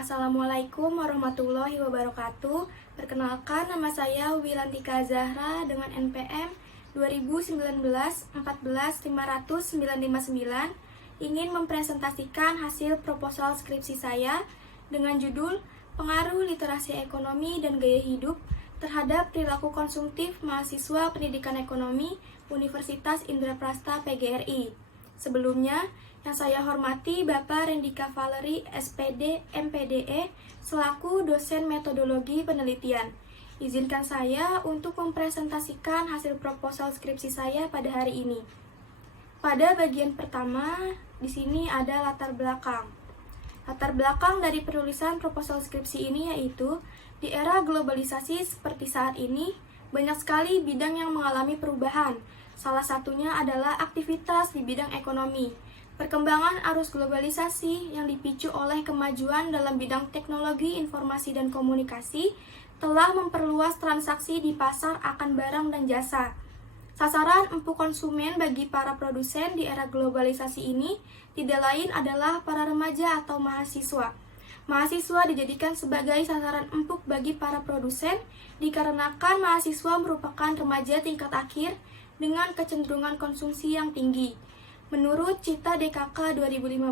Assalamualaikum warahmatullahi wabarakatuh. Perkenalkan, nama saya Wilantika Zahra dengan NPM 2019-14-500-959 ingin mempresentasikan hasil proposal skripsi saya dengan judul Pengaruh Literasi Ekonomi dan Gaya Hidup terhadap perilaku konsumtif mahasiswa Pendidikan Ekonomi Universitas Indraprasta PGRI. Sebelumnya, yang saya hormati Bapak Rendika Valery, SPD, MPDE, selaku dosen metodologi penelitian. Izinkan saya untuk mempresentasikan hasil proposal skripsi saya pada hari ini. Pada bagian pertama, di sini ada latar belakang. Latar belakang dari penulisan proposal skripsi ini yaitu, di era globalisasi seperti saat ini, banyak sekali bidang yang mengalami perubahan. Salah satunya adalah aktivitas di bidang ekonomi. Perkembangan arus globalisasi yang dipicu oleh kemajuan dalam bidang teknologi informasi dan komunikasi telah memperluas transaksi di pasar akan barang dan jasa. Sasaran empuk konsumen bagi para produsen di era globalisasi ini tidak lain adalah para remaja atau mahasiswa. Mahasiswa dijadikan sebagai sasaran empuk bagi para produsen dikarenakan mahasiswa merupakan remaja tingkat akhir dengan kecenderungan konsumsi yang tinggi. Menurut Cita DKK 2015,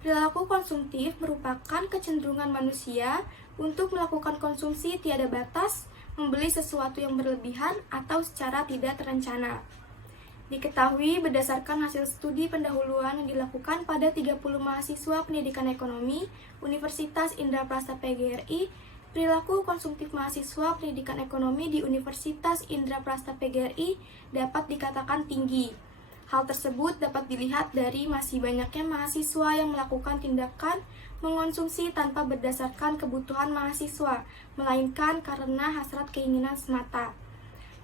perilaku konsumtif merupakan kecenderungan manusia untuk melakukan konsumsi tiada batas, membeli sesuatu yang berlebihan atau secara tidak terencana. Diketahui berdasarkan hasil studi pendahuluan yang dilakukan pada 30 mahasiswa pendidikan ekonomi Universitas Indraprasta PGRI, perilaku konsumtif mahasiswa pendidikan ekonomi di Universitas Indraprasta PGRI dapat dikatakan tinggi. Hal tersebut dapat dilihat dari masih banyaknya mahasiswa yang melakukan tindakan mengonsumsi tanpa berdasarkan kebutuhan mahasiswa, melainkan karena hasrat keinginan semata.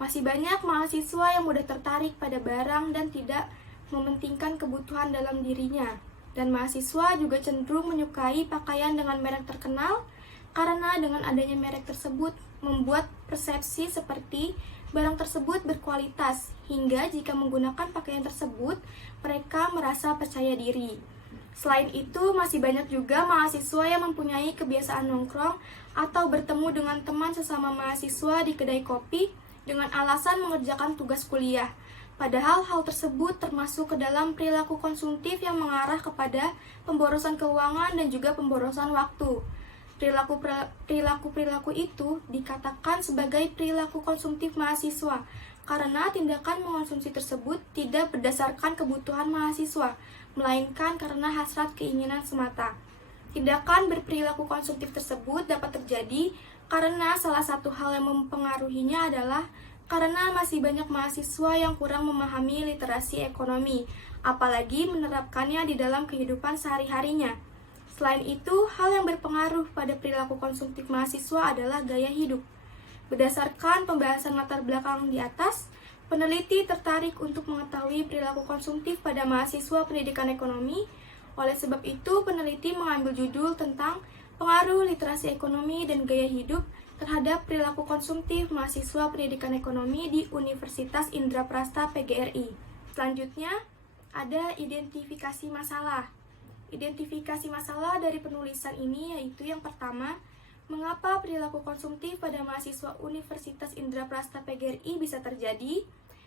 Masih banyak mahasiswa yang mudah tertarik pada barang dan tidak mementingkan kebutuhan dalam dirinya. Dan mahasiswa juga cenderung menyukai pakaian dengan merek terkenal, karena dengan adanya merek tersebut membuat persepsi seperti barang tersebut berkualitas, hingga jika menggunakan pakaian tersebut, mereka merasa percaya diri. Selain itu, masih banyak juga mahasiswa yang mempunyai kebiasaan nongkrong atau bertemu dengan teman sesama mahasiswa di kedai kopi dengan alasan mengerjakan tugas kuliah. Padahal hal tersebut termasuk ke dalam perilaku konsumtif yang mengarah kepada pemborosan keuangan dan juga pemborosan waktu. Perilaku itu dikatakan sebagai perilaku konsumtif mahasiswa karena tindakan mengonsumsi tersebut tidak berdasarkan kebutuhan mahasiswa, melainkan karena hasrat keinginan semata. Tindakan berperilaku konsumtif tersebut dapat terjadi karena salah satu hal yang mempengaruhinya adalah karena masih banyak mahasiswa yang kurang memahami literasi ekonomi, apalagi menerapkannya di dalam kehidupan sehari-harinya. Selain itu, hal yang berpengaruh pada perilaku konsumtif mahasiswa adalah gaya hidup. Berdasarkan pembahasan latar belakang di atas, peneliti tertarik untuk mengetahui perilaku konsumtif pada mahasiswa pendidikan ekonomi. Oleh sebab itu, peneliti mengambil judul tentang pengaruh literasi ekonomi dan gaya hidup terhadap perilaku konsumtif mahasiswa pendidikan ekonomi di Universitas Indraprasta PGRI. Selanjutnya, ada identifikasi masalah. Identifikasi masalah dari penulisan ini yaitu yang pertama, mengapa perilaku konsumtif pada mahasiswa Universitas Indraprasta PGRI bisa terjadi?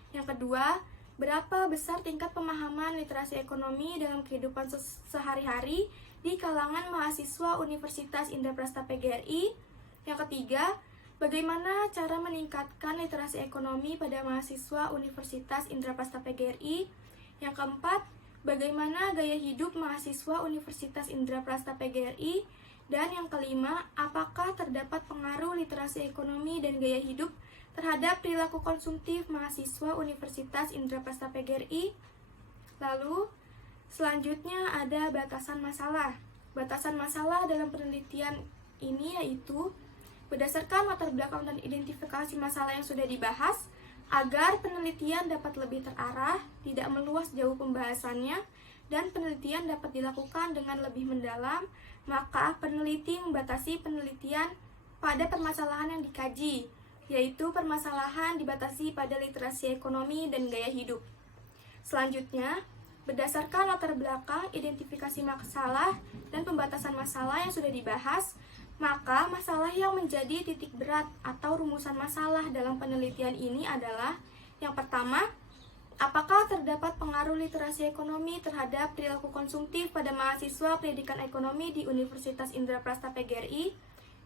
Yang kedua, berapa besar tingkat pemahaman literasi ekonomi dalam kehidupan sehari-hari di kalangan mahasiswa Universitas Indraprasta PGRI? Yang ketiga, bagaimana cara meningkatkan literasi ekonomi pada mahasiswa Universitas Indraprasta PGRI? Yang keempat, bagaimana gaya hidup mahasiswa Universitas Indraprasta PGRI? Dan yang kelima, apakah terdapat pengaruh literasi ekonomi dan gaya hidup terhadap perilaku konsumtif mahasiswa Universitas Indraprasta PGRI? Lalu, selanjutnya ada batasan masalah. Batasan masalah dalam penelitian ini yaitu, berdasarkan latar belakang dan identifikasi masalah yang sudah dibahas, agar penelitian dapat lebih terarah, tidak meluas jauh pembahasannya, dan penelitian dapat dilakukan dengan lebih mendalam, maka peneliti membatasi penelitian pada permasalahan yang dikaji, yaitu permasalahan dibatasi pada literasi ekonomi dan gaya hidup. Selanjutnya, Berdasarkan latar belakang, identifikasi masalah, dan pembatasan masalah yang sudah dibahas, maka masalah yang menjadi titik berat atau rumusan masalah dalam penelitian ini adalah yang pertama, apakah terdapat pengaruh literasi ekonomi terhadap perilaku konsumtif pada mahasiswa pendidikan ekonomi di Universitas Indraprasta PGRI?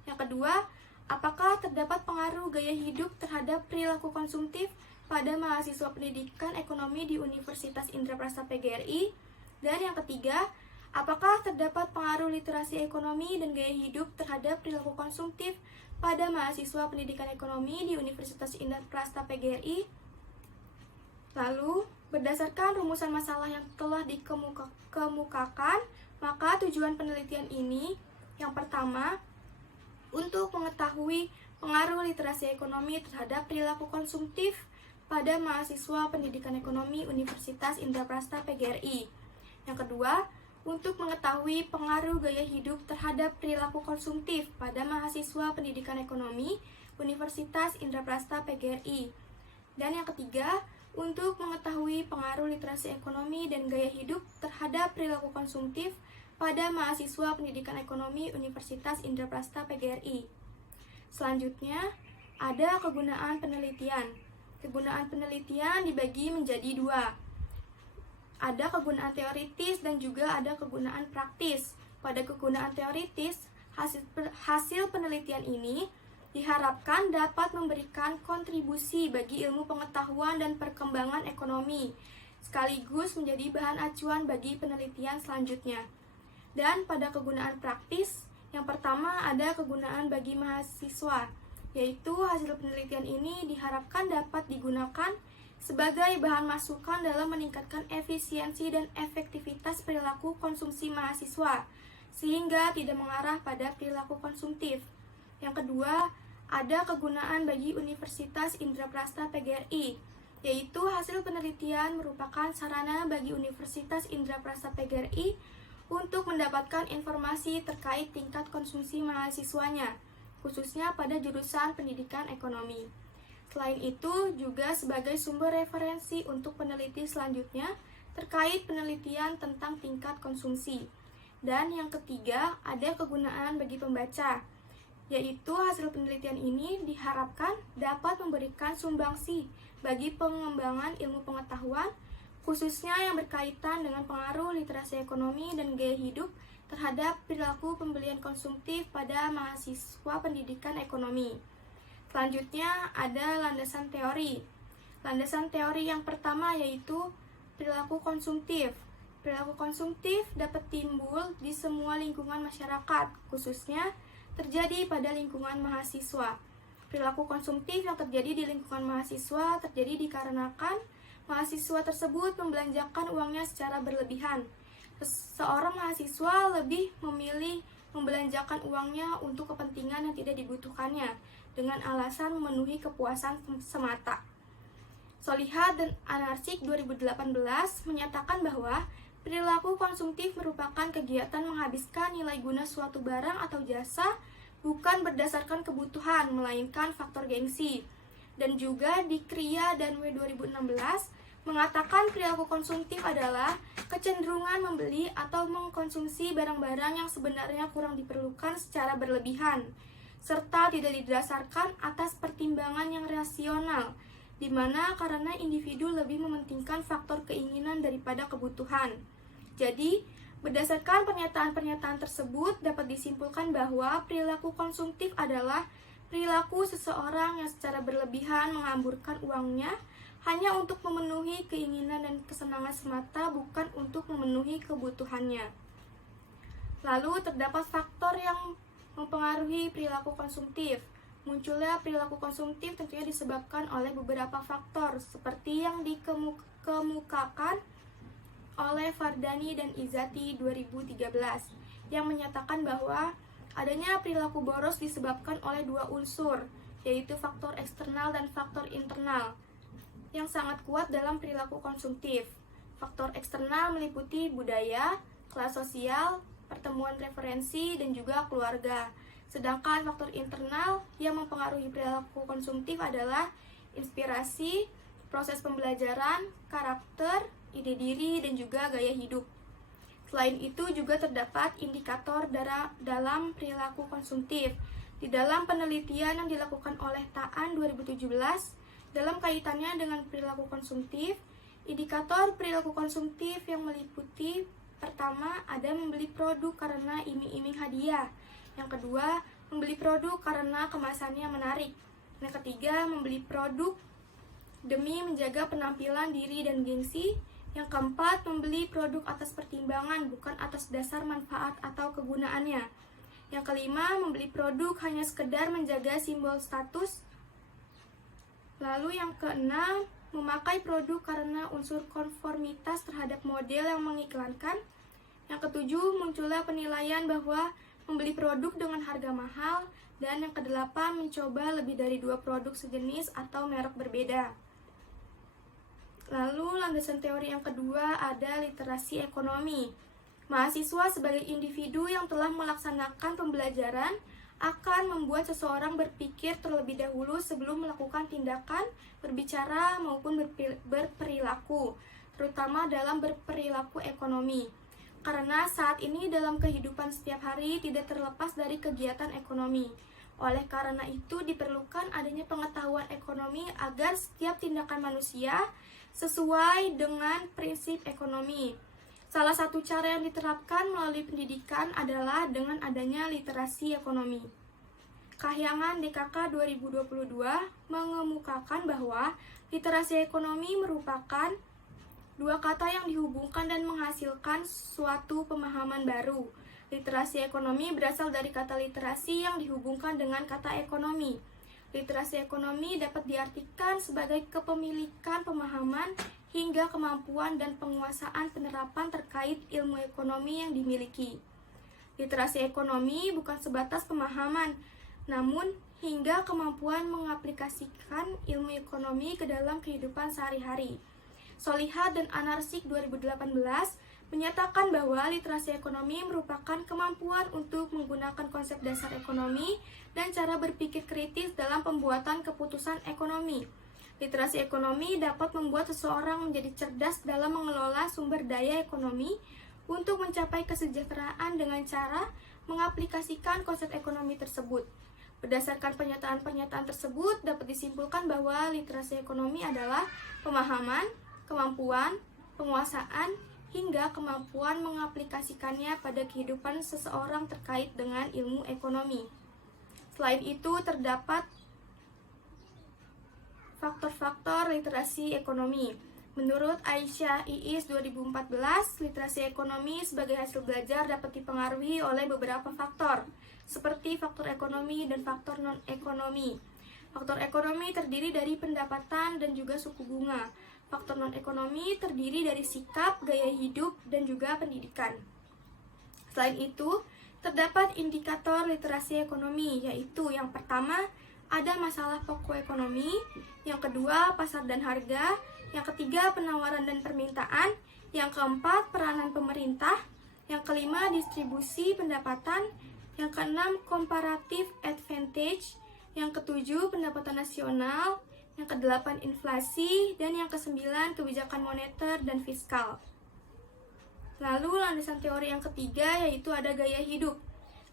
Yang kedua, apakah terdapat pengaruh gaya hidup terhadap perilaku konsumtif pada mahasiswa pendidikan ekonomi di Universitas Indraprasta PGRI? Dan yang ketiga, apakah terdapat pengaruh literasi ekonomi dan gaya hidup terhadap perilaku konsumtif pada mahasiswa pendidikan ekonomi di Universitas Indraprasta PGRI? Lalu, berdasarkan rumusan masalah yang telah dikemukakan, maka tujuan penelitian ini yang pertama, untuk mengetahui pengaruh literasi ekonomi terhadap perilaku konsumtif pada mahasiswa pendidikan ekonomi Universitas Indraprasta PGRI. Yang kedua, untuk mengetahui pengaruh gaya hidup terhadap perilaku konsumtif pada mahasiswa pendidikan ekonomi Universitas Indraprasta PGRI. Dan yang ketiga, untuk mengetahui pengaruh literasi ekonomi dan gaya hidup terhadap perilaku konsumtif pada mahasiswa pendidikan ekonomi Universitas Indraprasta PGRI. Selanjutnya, ada kegunaan penelitian. Kegunaan penelitian dibagi menjadi dua. Ada kegunaan teoritis dan juga ada kegunaan praktis. Pada kegunaan teoritis, hasil penelitian ini diharapkan dapat memberikan kontribusi bagi ilmu pengetahuan dan perkembangan ekonomi, sekaligus menjadi bahan acuan bagi penelitian selanjutnya. Dan pada kegunaan praktis, yang pertama ada kegunaan bagi mahasiswa, yaitu hasil penelitian ini diharapkan dapat digunakan sebagai bahan masukan dalam meningkatkan efisiensi dan efektivitas perilaku konsumsi mahasiswa, sehingga tidak mengarah pada perilaku konsumtif. Yang kedua, ada kegunaan bagi Universitas Indraprasta PGRI, yaitu hasil penelitian merupakan sarana bagi Universitas Indraprasta PGRI untuk mendapatkan informasi terkait tingkat konsumsi mahasiswanya, khususnya pada jurusan pendidikan ekonomi. Selain itu, juga sebagai sumber referensi untuk peneliti selanjutnya terkait penelitian tentang tingkat konsumsi. Dan yang ketiga, ada kegunaan bagi pembaca, yaitu hasil penelitian ini diharapkan dapat memberikan sumbangsi bagi pengembangan ilmu pengetahuan, khususnya yang berkaitan dengan pengaruh literasi ekonomi dan gaya hidup terhadap perilaku pembelian konsumtif pada mahasiswa pendidikan ekonomi. Selanjutnya ada landasan teori. Landasan teori yang pertama yaitu perilaku konsumtif. Perilaku konsumtif dapat timbul di semua lingkungan masyarakat, khususnya terjadi pada lingkungan mahasiswa. Perilaku konsumtif yang terjadi di lingkungan mahasiswa terjadi dikarenakan mahasiswa tersebut membelanjakan uangnya secara berlebihan. Seorang mahasiswa lebih memilih membelanjakan uangnya untuk kepentingan yang tidak dibutuhkannya dengan alasan memenuhi kepuasan semata. Solihat dan Anarsik 2018 menyatakan bahwa perilaku konsumtif merupakan kegiatan menghabiskan nilai guna suatu barang atau jasa bukan berdasarkan kebutuhan, melainkan faktor gengsi. Dan juga di Kria dan W 2016 mengatakan perilaku konsumtif adalah kecenderungan membeli atau mengkonsumsi barang-barang yang sebenarnya kurang diperlukan secara berlebihan, serta tidak didasarkan atas pertimbangan yang rasional, di mana karena individu lebih mementingkan faktor keinginan daripada kebutuhan. Jadi, berdasarkan pernyataan-pernyataan tersebut dapat disimpulkan bahwa perilaku konsumtif adalah perilaku seseorang yang secara berlebihan mengamburkan uangnya hanya untuk memenuhi keinginan dan kesenangan semata, bukan untuk memenuhi kebutuhannya. Lalu terdapat faktor yang mempengaruhi perilaku konsumtif. Munculnya perilaku konsumtif tentunya disebabkan oleh beberapa faktor seperti yang dikemukakan oleh Fardani dan Izzati 2013 yang menyatakan bahwa adanya perilaku boros disebabkan oleh dua unsur, yaitu faktor eksternal dan faktor internal yang sangat kuat dalam perilaku konsumtif. Faktor eksternal meliputi budaya, kelas sosial, pertemuan referensi, dan juga keluarga. Sedangkan faktor internal yang mempengaruhi perilaku konsumtif adalah inspirasi, proses pembelajaran, karakter, ide diri, dan juga gaya hidup. Selain itu juga terdapat indikator dalam perilaku konsumtif. Di dalam penelitian yang dilakukan oleh Taan 2017, dalam kaitannya dengan perilaku konsumtif, indikator perilaku konsumtif yang meliputi pertama ada membeli produk karena iming-iming hadiah. Yang kedua, membeli produk karena kemasannya menarik. Yang ketiga, membeli produk demi menjaga penampilan diri dan gengsi. Yang keempat, membeli produk atas pertimbangan, bukan atas dasar manfaat atau kegunaannya. Yang kelima, membeli produk hanya sekedar menjaga simbol status. Lalu yang keenam, memakai produk karena unsur konformitas terhadap model yang mengiklankan. Yang ketujuh, muncullah penilaian bahwa membeli produk dengan harga mahal. Dan yang kedelapan, mencoba lebih dari 2 produk sejenis atau merek berbeda. Lalu landasan teori yang kedua ada literasi ekonomi. Mahasiswa sebagai individu yang telah melaksanakan pembelajaran akan membuat seseorang berpikir terlebih dahulu sebelum melakukan tindakan, berbicara maupun berperilaku, terutama dalam berperilaku ekonomi. Karena saat ini dalam kehidupan setiap hari tidak terlepas dari kegiatan ekonomi. Oleh karena itu diperlukan adanya pengetahuan ekonomi agar setiap tindakan manusia sesuai dengan prinsip ekonomi. Salah satu cara yang diterapkan melalui pendidikan adalah dengan adanya literasi ekonomi. Kahyangan DKK 2022 mengemukakan bahwa literasi ekonomi merupakan 2 kata yang dihubungkan dan menghasilkan suatu pemahaman baru. Literasi ekonomi berasal dari kata literasi yang dihubungkan dengan kata ekonomi. Literasi ekonomi dapat diartikan sebagai kepemilikan pemahaman hingga kemampuan dan penguasaan penerapan terkait ilmu ekonomi yang dimiliki. Literasi ekonomi bukan sebatas pemahaman, namun hingga kemampuan mengaplikasikan ilmu ekonomi ke dalam kehidupan sehari-hari. Solihat dan Anarsik 2018 menyatakan bahwa literasi ekonomi merupakan kemampuan untuk menggunakan konsep dasar ekonomi dan cara berpikir kritis dalam pembuatan keputusan ekonomi. Literasi ekonomi dapat membuat seseorang menjadi cerdas dalam mengelola sumber daya ekonomi untuk mencapai kesejahteraan dengan cara mengaplikasikan konsep ekonomi tersebut. Berdasarkan pernyataan-pernyataan tersebut, dapat disimpulkan bahwa literasi ekonomi adalah pemahaman, kemampuan, penguasaan, hingga kemampuan mengaplikasikannya pada kehidupan seseorang terkait dengan ilmu ekonomi. Selain itu, terdapat faktor-faktor literasi ekonomi. Menurut Aisyah Iis 2014, literasi ekonomi sebagai hasil belajar dapat dipengaruhi oleh beberapa faktor, seperti faktor ekonomi dan faktor non-ekonomi. Faktor ekonomi terdiri dari pendapatan dan juga suku bunga. Faktor non-ekonomi terdiri dari sikap, gaya hidup, dan juga pendidikan. Selain itu, terdapat indikator literasi ekonomi, yaitu yang pertama, ada masalah pokok ekonomi, yang kedua, pasar dan harga, yang ketiga, penawaran dan permintaan, yang keempat, peranan pemerintah, yang kelima, distribusi pendapatan, yang keenam, comparative advantage, yang ketujuh, pendapatan nasional, yang kedelapan, inflasi, dan yang kesembilan, kebijakan moneter dan fiskal. Lalu landasan teori yang ketiga yaitu ada gaya hidup.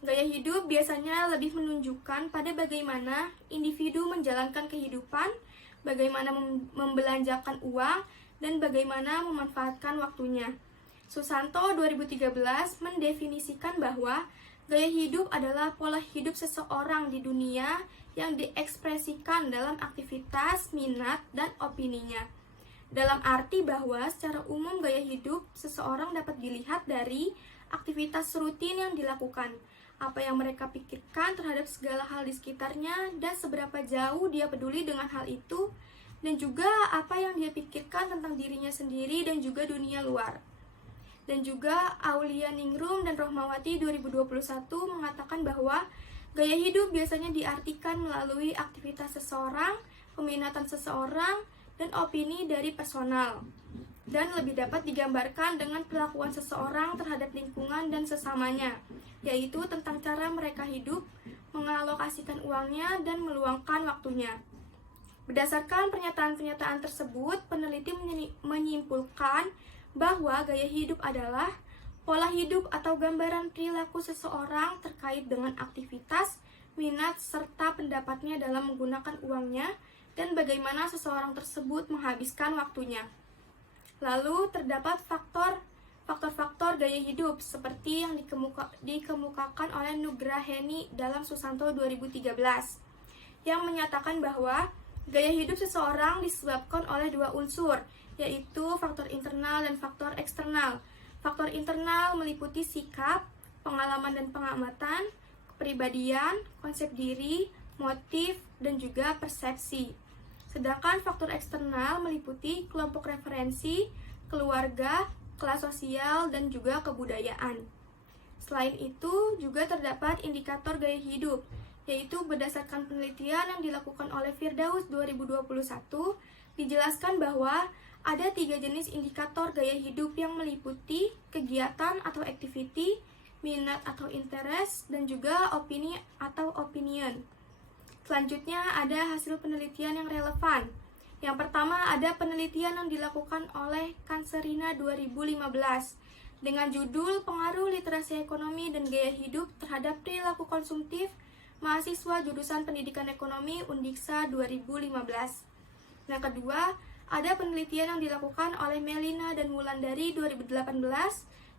Gaya hidup biasanya lebih menunjukkan pada bagaimana individu menjalankan kehidupan, bagaimana membelanjakan uang, dan bagaimana memanfaatkan waktunya. Susanto 2013 mendefinisikan bahwa gaya hidup adalah pola hidup seseorang di dunia yang diekspresikan dalam aktivitas, minat, dan opininya. Dalam arti bahwa secara umum gaya hidup seseorang dapat dilihat dari aktivitas rutin yang dilakukan, apa yang mereka pikirkan terhadap segala hal di sekitarnya, dan seberapa jauh dia peduli dengan hal itu, dan juga apa yang dia pikirkan tentang dirinya sendiri dan juga dunia luar. Dan juga Aulia Ningrum dan Rohmawati 2021 mengatakan bahwa gaya hidup biasanya diartikan melalui aktivitas seseorang, peminatan seseorang, dan opini dari personal. Dan lebih dapat digambarkan dengan perlakuan seseorang terhadap lingkungan dan sesamanya, yaitu tentang cara mereka hidup, mengalokasikan uangnya, dan meluangkan waktunya. Berdasarkan pernyataan-pernyataan tersebut, peneliti menyimpulkan bahwa gaya hidup adalah pola hidup atau gambaran perilaku seseorang terkait dengan aktivitas, minat, serta pendapatnya dalam menggunakan uangnya dan bagaimana seseorang tersebut menghabiskan waktunya. Lalu terdapat faktor-faktor gaya hidup seperti yang dikemukakan oleh Nugraheni dalam Susanto 2013 yang menyatakan bahwa gaya hidup seseorang disebabkan oleh dua unsur, yaitu faktor internal dan faktor eksternal. Faktor internal meliputi sikap, pengalaman dan pengamatan, kepribadian, konsep diri, motif, dan juga persepsi. Sedangkan faktor eksternal meliputi kelompok referensi, keluarga, kelas sosial, dan juga kebudayaan. Selain itu, juga terdapat indikator gaya hidup, yaitu berdasarkan penelitian yang dilakukan oleh Firdaus 2021, dijelaskan bahwa ada 3 jenis indikator gaya hidup yang meliputi kegiatan atau activity, minat atau interest, dan juga opini atau opinion. Selanjutnya ada hasil penelitian yang relevan. Yang pertama ada penelitian yang dilakukan oleh Kanserina 2015 dengan judul Pengaruh Literasi Ekonomi dan Gaya Hidup terhadap Perilaku Konsumtif Mahasiswa Jurusan Pendidikan Ekonomi Undiksa 2015. Yang kedua, ada penelitian yang dilakukan oleh Melina dan Wulandari 2018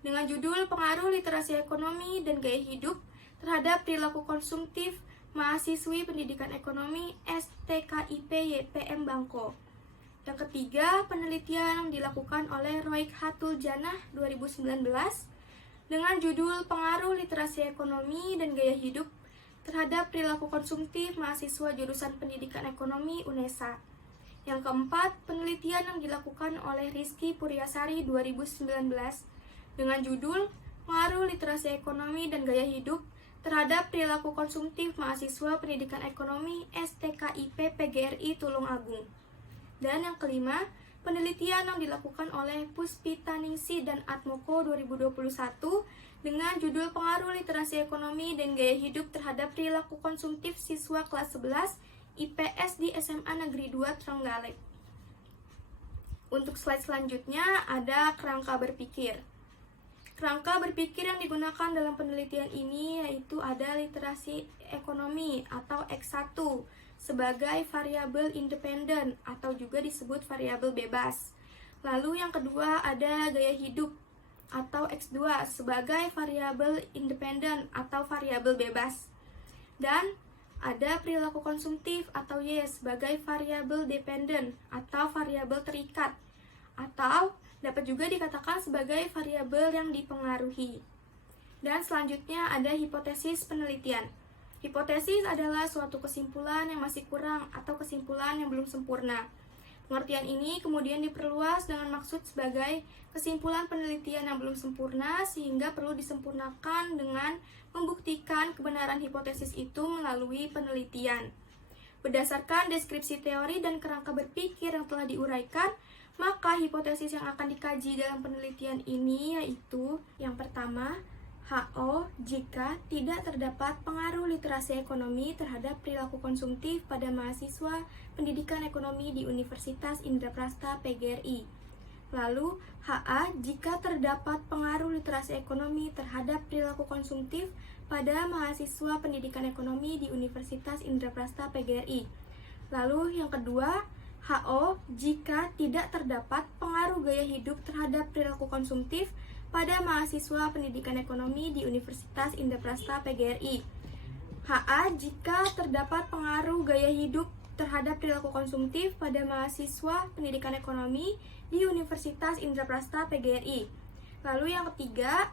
dengan judul Pengaruh Literasi Ekonomi dan Gaya Hidup terhadap Perilaku Konsumtif Mahasiswi Pendidikan Ekonomi STKIP YPM Bangko. Yang ketiga, penelitian yang dilakukan oleh Roy Hatul Janah 2019 dengan judul Pengaruh Literasi Ekonomi dan Gaya Hidup terhadap Perilaku Konsumtif Mahasiswa Jurusan Pendidikan Ekonomi UNESA. Yang keempat, penelitian yang dilakukan oleh Rizky Puryasari 2019 dengan judul Pengaruh Literasi Ekonomi dan Gaya Hidup terhadap Perilaku Konsumtif Mahasiswa Pendidikan Ekonomi STKIP PGRI Tulungagung. Dan yang kelima, penelitian yang dilakukan oleh Puspitaningsih dan Atmoko 2021 dengan judul Pengaruh Literasi Ekonomi dan Gaya Hidup terhadap Perilaku Konsumtif Siswa kelas 11 IPS di SMA Negeri 2 Trenggalek. Untuk slide selanjutnya ada kerangka berpikir. Kerangka berpikir yang digunakan dalam penelitian ini yaitu ada literasi ekonomi atau X1 sebagai variabel independen atau juga disebut variabel bebas. Lalu yang kedua ada gaya hidup atau X2 sebagai variabel independen atau variabel bebas. Dan ada perilaku konsumtif atau Y sebagai variabel dependen atau variabel terikat, atau dapat juga dikatakan sebagai variabel yang dipengaruhi. Dan selanjutnya ada hipotesis penelitian. Hipotesis adalah suatu kesimpulan yang masih kurang atau kesimpulan yang belum sempurna. Pengertian ini kemudian diperluas dengan maksud sebagai kesimpulan penelitian yang belum sempurna sehingga perlu disempurnakan dengan membuktikan kebenaran hipotesis itu melalui penelitian. Berdasarkan deskripsi teori dan kerangka berpikir yang telah diuraikan, maka hipotesis yang akan dikaji dalam penelitian ini yaitu yang pertama, HO jika tidak terdapat pengaruh literasi ekonomi terhadap perilaku konsumtif pada mahasiswa pendidikan ekonomi di Universitas Indraprasta PGRI. Lalu, HA jika terdapat pengaruh literasi ekonomi terhadap perilaku konsumtif pada mahasiswa pendidikan ekonomi di Universitas Indraprasta PGRI. Lalu, yang kedua, HO jika tidak terdapat pengaruh gaya hidup terhadap perilaku konsumtif pada mahasiswa pendidikan ekonomi di Universitas Indraprasta PGRI. HA jika terdapat pengaruh gaya hidup terhadap perilaku konsumtif pada mahasiswa pendidikan ekonomi di Universitas Indraprasta PGRI. Lalu yang ketiga,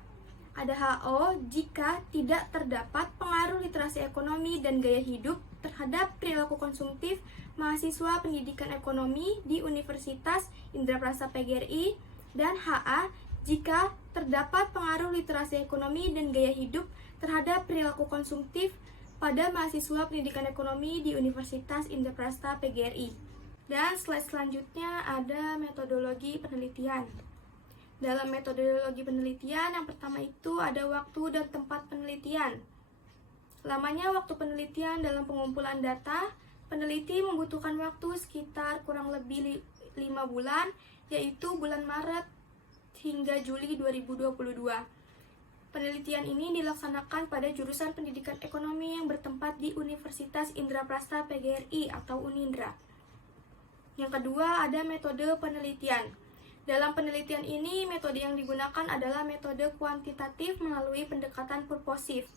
ada HO jika tidak terdapat pengaruh literasi ekonomi dan gaya hidup terhadap perilaku konsumtif mahasiswa pendidikan ekonomi di Universitas Indraprasta PGRI. Dan HA jika terdapat pengaruh literasi ekonomi dan gaya hidup terhadap perilaku konsumtif pada mahasiswa pendidikan ekonomi di Universitas Indraprasta PGRI. Dan slide selanjutnya ada metodologi penelitian. Dalam metodologi penelitian, yang pertama itu ada waktu dan tempat penelitian. Lamanya waktu penelitian dalam pengumpulan data, peneliti membutuhkan waktu sekitar kurang lebih 5 bulan, yaitu bulan Maret hingga Juli 2022. Penelitian ini dilaksanakan pada jurusan Pendidikan Ekonomi yang bertempat di Universitas Indraprasta PGRI atau Unindra. Yang kedua, ada metode penelitian. Dalam penelitian ini, metode yang digunakan adalah metode kuantitatif melalui pendekatan purposif.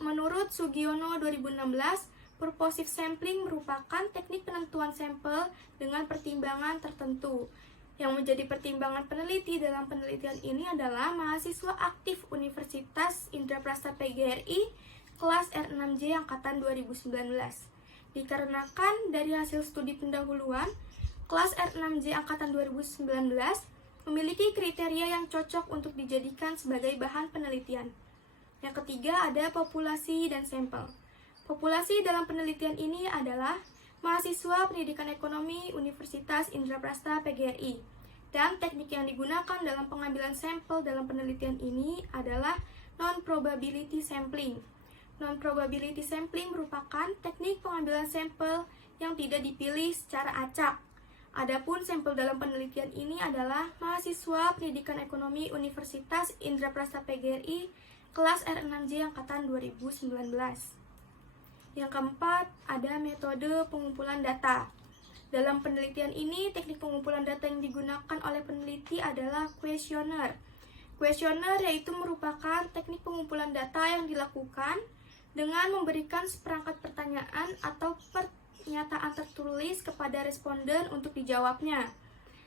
Menurut Sugiono 2016, purposive sampling merupakan teknik penentuan sampel dengan pertimbangan tertentu. Yang menjadi pertimbangan peneliti dalam penelitian ini adalah mahasiswa aktif Universitas Indraprasta PGRI kelas R6J angkatan 2019. Dikarenakan dari hasil studi pendahuluan, kelas R6J angkatan 2019 memiliki kriteria yang cocok untuk dijadikan sebagai bahan penelitian. Yang ketiga, ada populasi dan sampel. Populasi dalam penelitian ini adalah mahasiswa Pendidikan Ekonomi Universitas Indraprasta PGRI. Dan teknik yang digunakan dalam pengambilan sampel dalam penelitian ini adalah non-probability sampling. Non-probability sampling merupakan teknik pengambilan sampel yang tidak dipilih secara acak. Adapun sampel dalam penelitian ini adalah mahasiswa Pendidikan Ekonomi Universitas Indraprasta PGRI kelas R6J angkatan 2019. Yang keempat, ada metode pengumpulan data. Dalam penelitian ini, teknik pengumpulan data yang digunakan oleh peneliti adalah kuesioner. Kuesioner yaitu merupakan teknik pengumpulan data yang dilakukan dengan memberikan seperangkat pertanyaan atau pernyataan tertulis kepada responden untuk dijawabnya.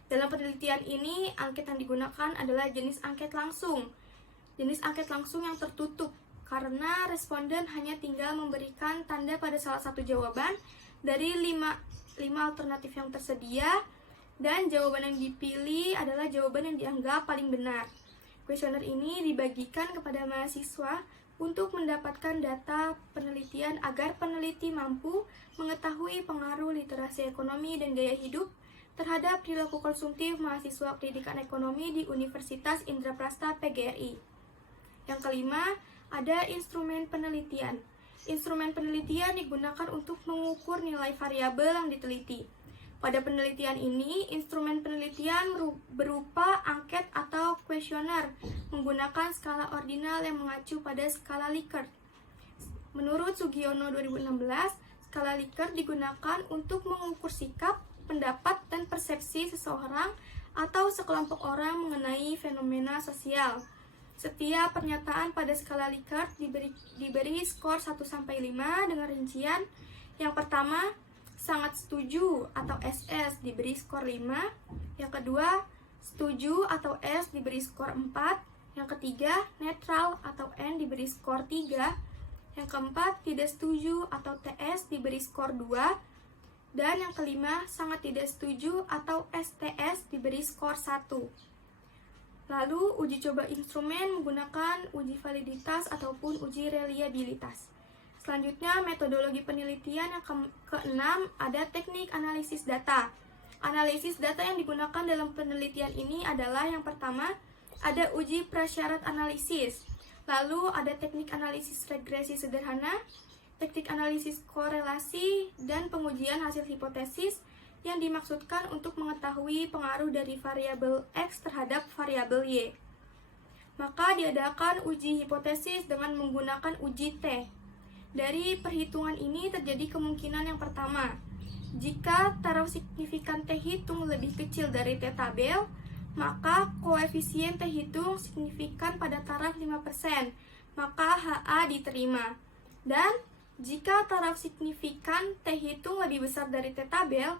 Dalam penelitian ini, angket yang digunakan adalah jenis angket langsung. Jenis angket langsung yang tertutup, karena responden hanya tinggal memberikan tanda pada salah satu jawaban dari 5 alternatif yang tersedia, dan jawaban yang dipilih adalah jawaban yang dianggap paling benar. Kuesioner ini dibagikan kepada mahasiswa untuk mendapatkan data penelitian agar peneliti mampu mengetahui pengaruh literasi ekonomi dan gaya hidup terhadap perilaku konsumtif mahasiswa Pendidikan Ekonomi di Universitas Indraprasta PGRI. Yang kelima, ada instrumen penelitian. Instrumen penelitian digunakan untuk mengukur nilai variabel yang diteliti. Pada penelitian ini, instrumen penelitian berupa angket atau kuesioner menggunakan skala ordinal yang mengacu pada skala Likert. Menurut Sugiono 2016, skala Likert digunakan untuk mengukur sikap, pendapat, dan persepsi seseorang atau sekelompok orang mengenai fenomena sosial. Setiap pernyataan pada skala Likert diberi skor 1-5 dengan rincian. Yang pertama, sangat setuju atau SS diberi skor 5. Yang kedua, setuju atau S diberi skor 4. Yang ketiga, netral atau N diberi skor 3. Yang keempat, tidak setuju atau TS diberi skor 2. Dan yang kelima, sangat tidak setuju atau STS diberi skor 1. Lalu, uji coba instrumen menggunakan uji validitas ataupun uji reliabilitas. Selanjutnya, metodologi penelitian yang keenam ada teknik analisis data. Analisis data yang digunakan dalam penelitian ini adalah yang pertama, ada uji prasyarat analisis. Lalu, ada teknik analisis regresi sederhana, teknik analisis korelasi, dan pengujian hasil hipotesis yang dimaksudkan untuk mengetahui pengaruh dari variabel X terhadap variabel Y. Maka diadakan uji hipotesis dengan menggunakan uji T. Dari perhitungan ini terjadi kemungkinan yang pertama, jika taraf signifikan T hitung lebih kecil dari T tabel, maka koefisien T hitung signifikan pada taraf 5%, maka HA diterima. Dan jika taraf signifikan T hitung lebih besar dari T tabel,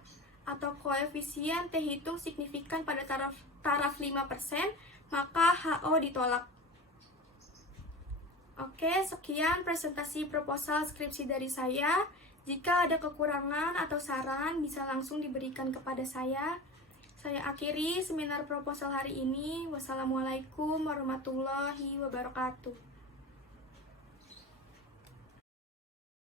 atau koefisien T hitung signifikan pada taraf 5%, maka HO ditolak. Oke, sekian presentasi proposal skripsi dari saya. Jika ada kekurangan atau saran, bisa langsung diberikan kepada saya. Saya akhiri seminar proposal hari ini. Wassalamualaikum warahmatullahi wabarakatuh.